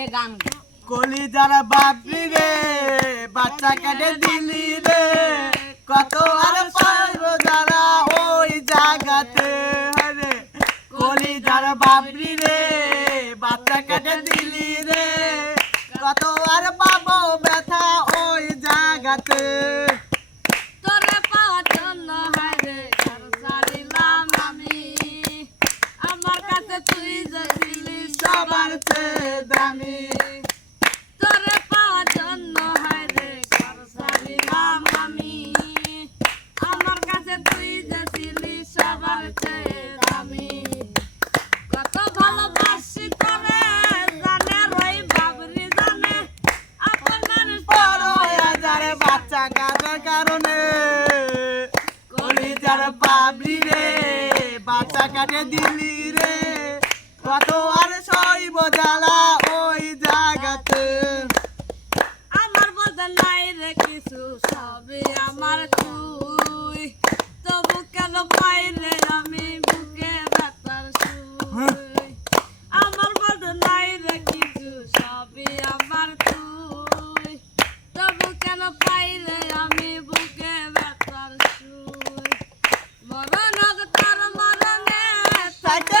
এ কলি যারা বাপরি রে, বাচ্চা কেটে দিলি রে। কত আর পারব যারা ওই জায়গাতে রে। কলি যারা বাপরি রে, বাচ্চা কেটে দিলি রে। কত আর পাবো ব্যথা ওই জায়গাতে। সবার চেয়ে দামি। তোরে পাওয়ার জন্য হায়রে ঘর ছাড়িলাম আমি। আমার কাছে তুই যে ছিলি সবার চেয়ে দামি। কত ভালোবাসি তোরে জানে রই বাবরি জানে। আপন মানুষ বাচ্চা কাটার কারণে। কলিজার পাবলি রে বাচ্চা কাটে দিলি রে। কত আর সইব জ্বালা ওই জায়গাতে? আমার বলতে নাই রে কিছু সবই আমার তুই তবু কেন পাই রে আমি বুকে ব্যথার সুই? আমার বলতে নাই রে কিছু সবই আমার তুই তবু কেন পাই রে আমি বুকে ব্যথার সুই? মরণ তার মরণে তাকে